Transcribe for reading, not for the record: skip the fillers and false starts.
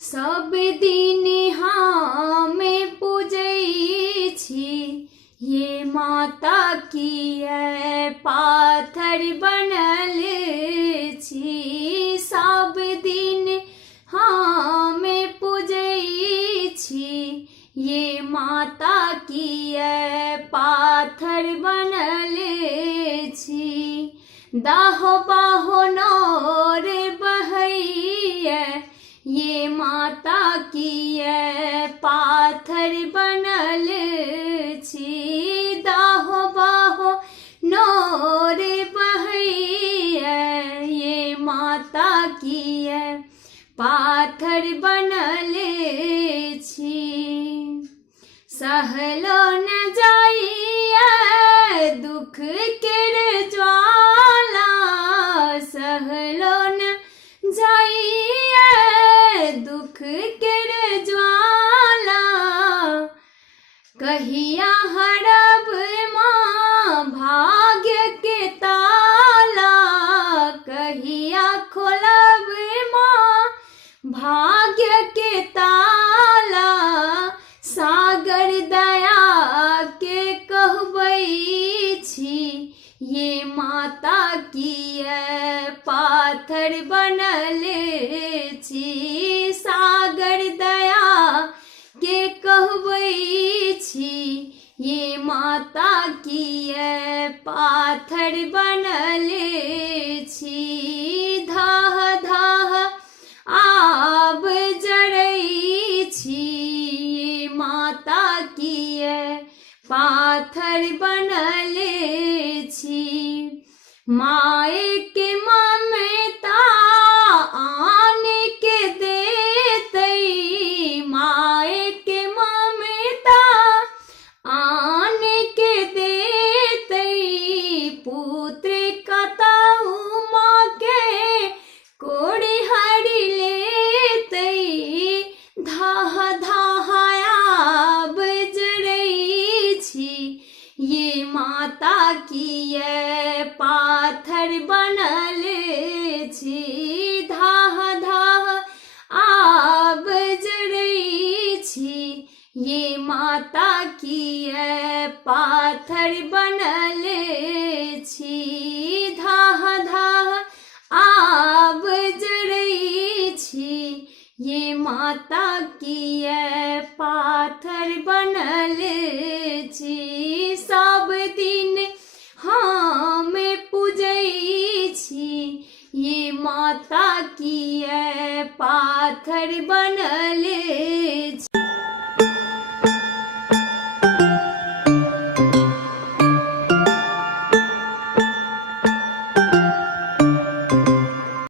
सब दिन हमें पूजै छी, ये माता किए पाथर बनल छी। सब दिन हमें पूजै छी, ये माता किए पाथर बनल छी। दाह बाहो नोर बहैया, ये माता किए पाथर बनल छी। दाह बाहो नोर बहैया, ये माता किए पाथर बनल छी। सहलो न जाइए दुख केर ज्वाला, सहलो न जाइए दुख केर ज्वाला। कहिया हरब माँ भाग्य के ताला, कहिया खोलब माँ भाग्य के ताला। सागर दया के कहबै छी, ये माता किए पाथर बनल छी। सागर दया के कहबै छी, ये माता किए पाथर बनल छी। धाह धाह आब जरै छी, ये माता किए पाथर बनल छी। माए के ममता आन के देतै, माए के ममता आन के देतै। पुत्र कतहु माँ के कोरि हरि लेतै। धाह धाह आब जरै छी, ये माता किए पाथर बनल छी। धाह धाह आब जरै छी, ये माता किए पाथर बनल छी। धाह धाह आब जरै छी, ये माता किए पाथर बनल छी। सब दिन हमें पूजै छी, ये माता किए पाथर बनल छी।